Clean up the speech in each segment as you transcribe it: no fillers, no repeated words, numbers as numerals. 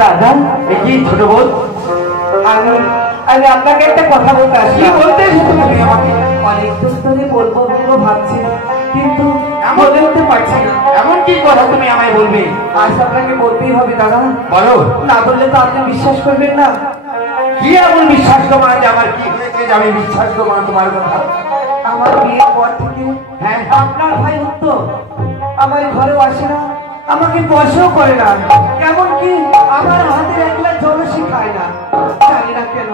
দাদা কি ছোট বোন, আমি আপনাকে একটা কথা বলতে আসি। কি বলতে এসেছো তুমি আমাকে? অনেক দিন ধরে বলবো বলবো ভাবছি, কিন্তু বলে উঠতে পারছি না। এমন কি কথা তুমি আমায় বলবে? আজ আপনাকে বলতেই হবে দাদা। বলো, না বললে তো আপনি বিশ্বাস করবেন না। কি এমন বিশ্বাস তোমার যে আমার কি হয়েছে যে আমি বিশ্বাস করবো না তোমার কথা? আমার বিয়ের পর থেকে আপনার ভাই উত্তম আমার ঘরেও আসে না, আমাকে স্পর্শও করে না, এমনকি আমার হাতের একলা জল শিখায় না। জানি না কেন,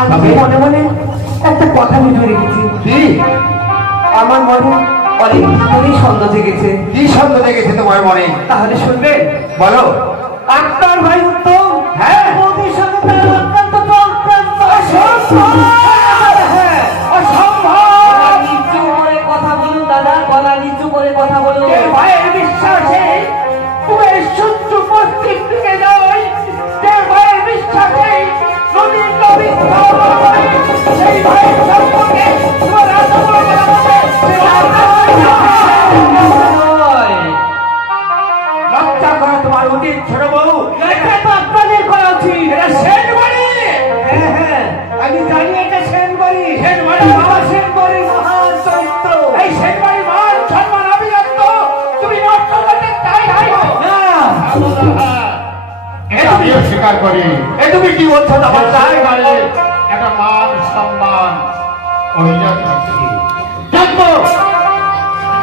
আমি মনে মনে একটা কথা ভেবে রেখেছি। কি? আমার মনে অনেক ধরেই সন্দেহ জেগেছে। কি সন্দেহ জেগেছে তোমার মনে? তাহলে শুনবে। বলো। আপনার ভাই উত্তম মোদির সাথে তার অত্যন্ত অসম্ভব। নিচু করে কথা বলুন দাদা, গলা নিচু করে কথা বলুন। ভাইয়ের বিশ্বাসে তুমি সূর্য পশ্চিম দিকে যাই, যে ভাইয়ের বিশ্বাসে নদীর নবী সেই ভাইয়ের সম্পর্কে তোমার এত বড় কথা বলবে। লজ্জা করা তোমার উচিত ছোট বউ। এটা তো আপনাদের করা উচিত। এটা সেন বাড়ি। হ্যাঁ, আমি জানি এটা সেন বাড়ি। সেন বাড়ি বাবা, সেন বাড়ি মহান চরিত্র। এই সেন বাড়ি মান সম্মান অভিযুক্ত তুমি নষ্ট করতে চাই না। এটা আমি স্বীকার করি। এ তুমি কি বলছো? আমার চাই বাড়ি একটা মান সম্মান অভিযোগ আছে। জানবো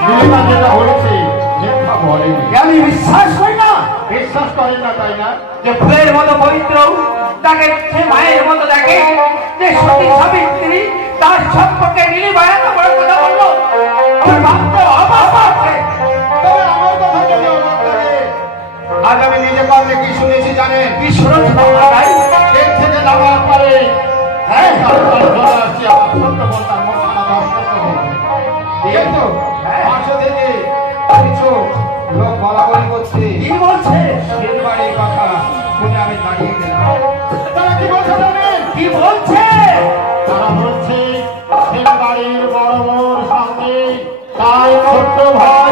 নীলিমা যেটা বলেছে মিথ্যা বলেনি। আমি বিশ্বাস করি না। বিশ্বাস করেন না তাই না? যে ফুলের মতো পবিত্র তাকে সে মায়ের মতো দেখে, যে সতী সাবিত্রী তার সম্পর্কে নীলিমা এত বড় কথা বললো। আমার ভাবতে অবাক হচ্ছে। তবে আমার কথা যদি অবাক লাগে, আজ আমি নিজে কাছে কি শুনেছি জানেন? কি শুনেছি ভাই? ট্রেন থেকে নামার পরে আসছি আমার ছোট্ট বোনটার মুখখানা নষ্ট করে। এই তো পাশে থেকে কিছু লোক বলাবলি করছে। কি বলছে? সেন বাড়ির কথা শুনে আমি দাঁড়িয়ে গেলাম। তারা কি বলছে জানেন? কি বলছে? তারা বলছে সেন বাড়ির বড় মোর সঙ্গে তার ছোট্ট ভাই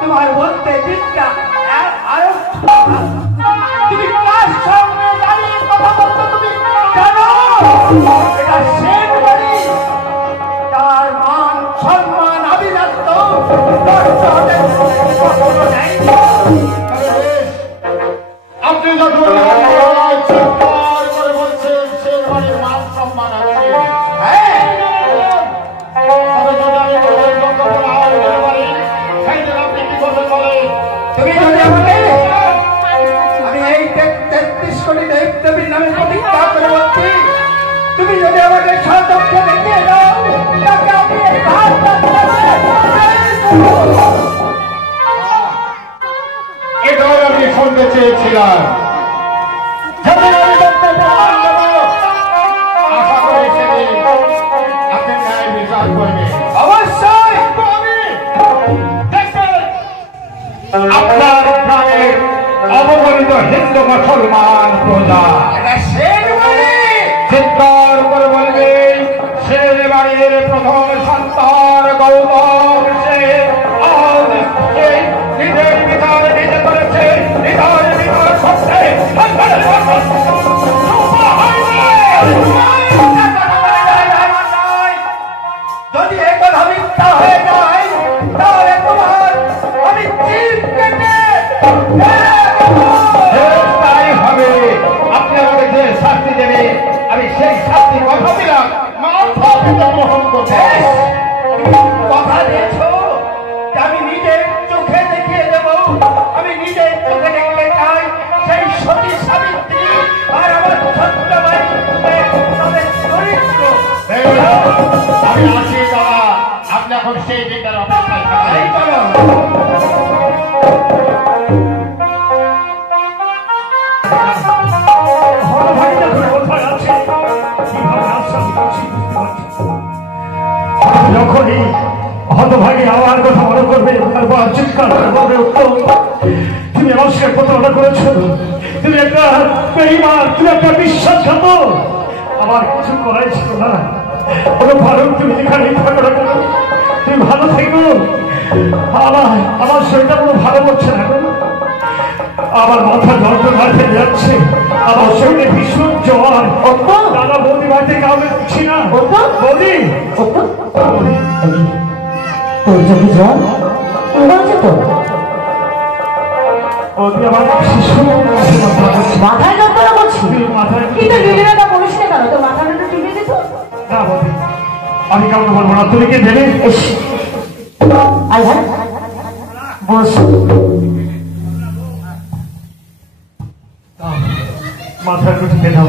তোমার বলতে বিদ্যা আরো তুমি কার সামনে দাঁড়িয়ে কথা বলছো? তুমি জানো এটা সেন বাড়ি, তার মান সম্মান অভিজাত আপনি যখন করে বলছেন সেন বাড়ির মান সম্মান আছে। তুমি যদি আমাকে আমি এই 33 কোটি দেবদেবীর নামে প্রতিজ্ঞা করে বলছি, তুমি যদি আমাকে সচক্ষে দেখিয়ে দাও তাকে আমি এটাও আমি শুনতে চেয়েছিলাম। আশা করি সেদিন আপনি ন্যায় বিচার করবেন। অবশ্যই আপনার গ্রামের অবগণিত হিন্দু মুসলমান প্রজা চিৎকার করে বলবে সেন বাড়ির প্রথম সন্তান গৌতম সে আজ নিজের বিচার নিজে করেছে, নিজের বিচার করছে। যদি এ কথা মিথ্যা হয়ে যায় তাহলে তোমার আমি জীব কেটে তাই হবে। আপনি আমাকে যে শাস্তি দেবে আমি সেই শাস্তি কথা দিলাম গ্রহণ করবো। কথা দিয়েছ আমি নিজের চোখে দেখিয়ে দেব। আমি নিজের চোখে দেখতে চাই সেই সতী সাবিত্রী আর আমার ছোট্ট ভাই তাদের চরিত্র। আমি আছি দাদা, আপনি এখন সেই দিকটার অপেক্ষায় থাকেন। যখনই হতভাগী আমার কথা মনে করবে চিৎকার করবে উত্তম তুমি আমার সঙ্গে প্রতারণা করেছ, তুমি একটা বেঈমান, তুমি একটা বিশ্বাসঘাত, আমার কিছু করাই ছিল না। ভালো তুমি যেখানেই থাকো না কেন তুমি ভালো থেকো। আমার শরীরটা কোনো ভালো করছে না, আমার মাথা যন্ত্রণা খেয়ে যাচ্ছে, আমার শরীরে ভীষণ জ্বর। দাদা বৌদি বাড়িতে কাউকে দিচ্ছি না। বৌদি তোর চোখে জল হয়েছে তো? বৌদি আমার ভীষণ মাথায় যন্ত্রণা করছি। মাথায় কিন্তু দিদিরা বলিস না কেন? তোর মাথাটা একটু টিপে দিত। না বৌদি, আমি কাউকে বলবো না। তুমি কি দেবে? আই হ্যাঁ বস। মাথায় একটু টিপে দাও।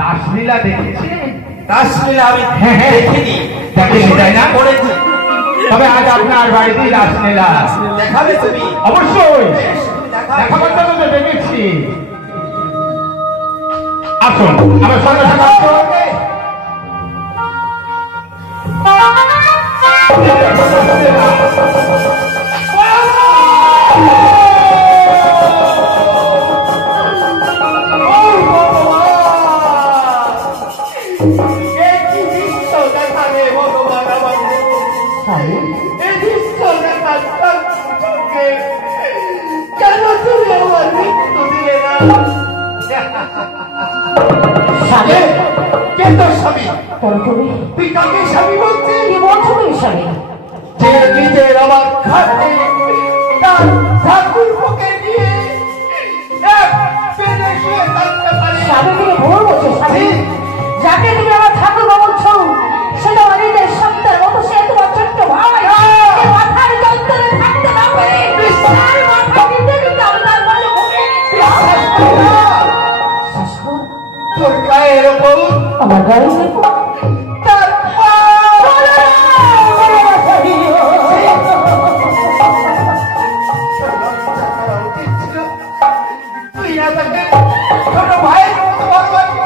রাসলীলা দেখেছি। রাসলীলা আমি দেখিনি, তাই না? করেছি। তবে আজ আপনার বাড়িতে রাসলীলা দেখাবে তুমি? অবশ্যই দেখাবে। দেখাবার জন্য তো দেখেছি। আসুন আমার সঙ্গে সঙ্গে আসুন। কেন তুমি আমার মৃত্যু দিলে না? কে তোর স্বামী? তুই কাকে স্বামী বলছিস? কি বলছো তুমি স্বামী? যে নিজের আমার ঘাটে তার ঠাকুর বুকে নিয়ে এক পেলে শুয়ে থাকতে পারে। স্বামী তুমি ভুল বলছো স্বামী। যাকে তুমি আমার ঠাকুর বলছো সেটা আমার নিজের সন্তান মতো। সে তোমার ছোট্ট ভাই। মাথার যন্ত্রণে থাকতে না পারে তার মাথা নিতে নিতে আপনার মাঝে ঘুরে তোর গায়ের ওপর আমার গাড়ি তার তুই না তাকে ছোট ভাইয়ের মতো ভালোবাসি।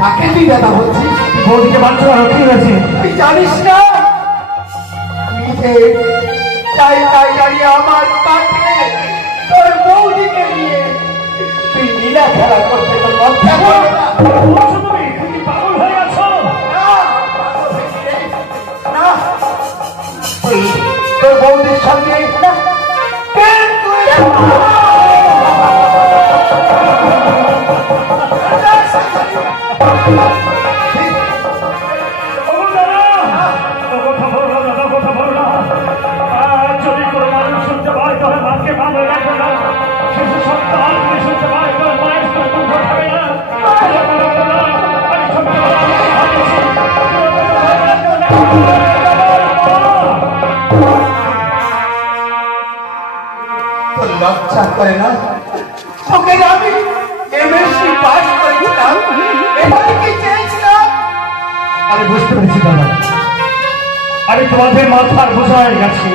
কাকে তুই দাদা বলছিস? বৌদিকে বাচ্চা ঠিক আছে। তুই জানিস না নিজে তাই দাঁড়িয়ে আমার পাশে তোর বৌদিকে নিয়ে তুই লীলা খেলা করতে তোর লজ্জা করে না? বলছো তুমি? তুমি পাগল হয়ে গেছো? না, তুই তোর বৌদির সঙ্গে প্রেম করে যদি কোনো মানুষ শুনতে পায় তবে মাকে ভালো রাখবে না। শিশু সন্তান যদি শুনতে পায় তবে মায়ের সঙ্গে দুঃখ হবে না। তোর লজ্জা করে না? তোকে আমি এমএসসি পাস করেছিলাম, এবারে কি চেয়েছিলাম? আমি বুঝতে পেরেছি দাদা, আমি তোমাদের মাথার বোঝা হয়ে গেছি,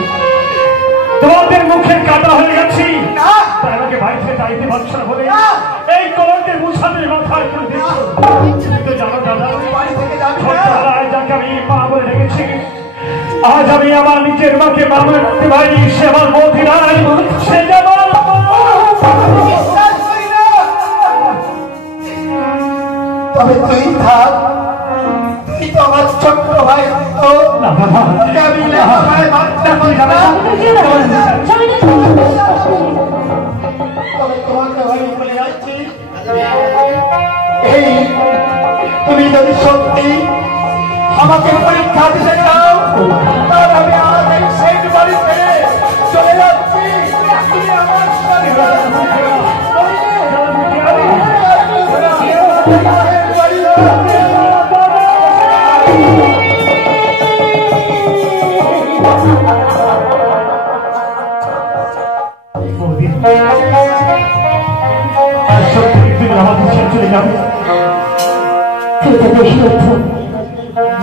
তোমাদের মুখের কাটা হয়ে গেছি। না, তাই আমাকে বাড়ি থেকে যাইতে পারছো না বলে না। এই কলঙ্কের মুছাদের মাথায় তুলে দিচ্ছ। তুমি তো জানো দাদা, বাড়ি থেকে যাবি না। ছোটবেলায় যাকে আমি মা বলে রেখেছি, আজ আমি আমার নিজের মাকে মা বলে রাখতে পারিনি। সে আমার বৌদি নাই, সে যে আমার বিশ্বাস করি না। তবে তুই থাক, তুই তো আমার ছোট্ট ভাই। তো না বাবা, আমি না ভাই বাচ্চা করি না। তবে তোমাকে আমি বলে যাচ্ছি, এই তুমি যদি সত্যি আমাকে পরীক্ষা দিতে চাও তাহলে আমি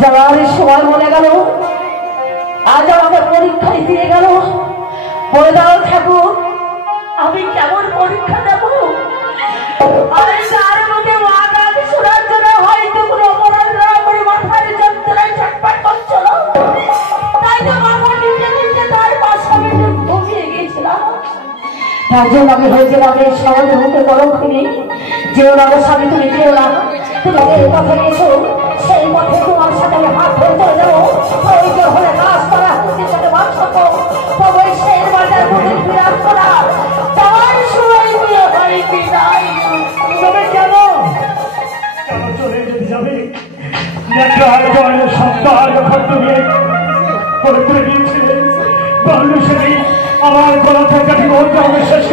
যাওয়ার সময় বলে গেল, আজ আমাকে পরীক্ষায় দিয়ে গেল। বলে দাও ঠাকুর, আমি কেমন পরীক্ষা দেব? আমি তার মুখে মা গান শোনার জন্য হয়তো কোনো অপরাধ না করে মাথার যন্ত্রণায় ছটফট করছিল, তাই তো মাথা নিচে নিচে তার পাশে আমি ঘুমিয়ে গিয়েছিলাম। তার জন্য আমি হয়েছিলাম এই সমাজে মুখে গরম কিনে, যেও না গো স্বামী, তুমি যেও না, তুমি যে পথে গেছো সেই পথে তোমার সাথে আমি হাত ধরে চলে যাবো। প্রয়োজন হলে কাজ করা হুকির সাথে বাস করবো, তবে সেই বাজার মধ্যে বিরাজ করা যাওয়ার সময় বিয়ে হয়নি নাই। তবে কেন কেন চলে যেতে যাবে? সপ্তাহ যখন তুমি করে করে দিয়েছিলে, বললো সেদিন আমার গলা থেকে আমি শেষ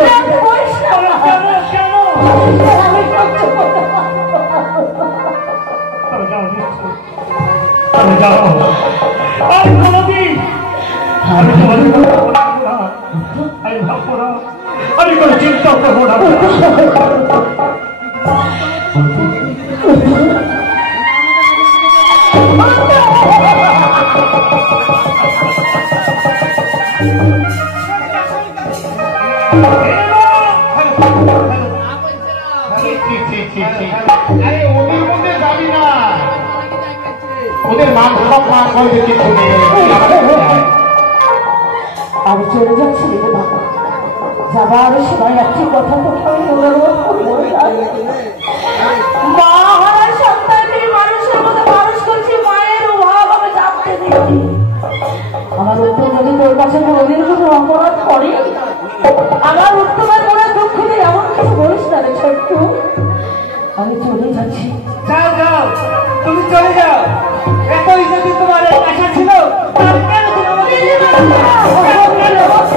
করে যাও। আর কোনদিন আমি ভাববো না, আমি কোনো চিন্তা করবো না। আরে ওদের মধ্যে যাবি না, ওদের মান সম্মান কিছু নেই। আমি চলে যাচ্ছি রে বাবা, যাবার সময় একটি কথা তো মা হারা সন্তানকে মানুষের মতো মানুষ করছি, মায়ের অভাব আমি জানতে দিচ্ছি। আমার উত্তর যদি তোর কাছে কোনোদিন কোনো অপরাধ করে, আমার উত্তমের মনে দুঃখ নেই, এমন কিছু বলিস না রে ছোট্ট। আমি চলে যাচ্ছি। যাও যাও, তুমি চলে যাও। এত যদি তোমার আশা ছিল, তাহলে কেন তুমি আমাকে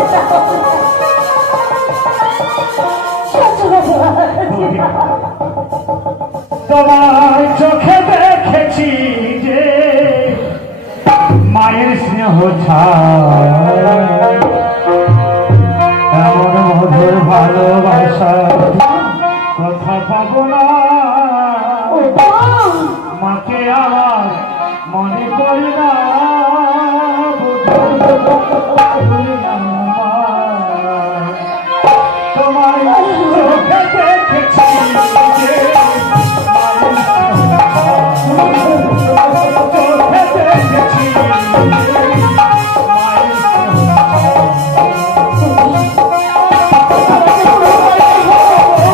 তোমার চোখে দেখেছি যে মায়ের স্নেহ এমন মধুর ভালোবাসা কথা পাবো না। মাকে আমার মনে করি না, তোমার চোখে দেখেছি যে তোমার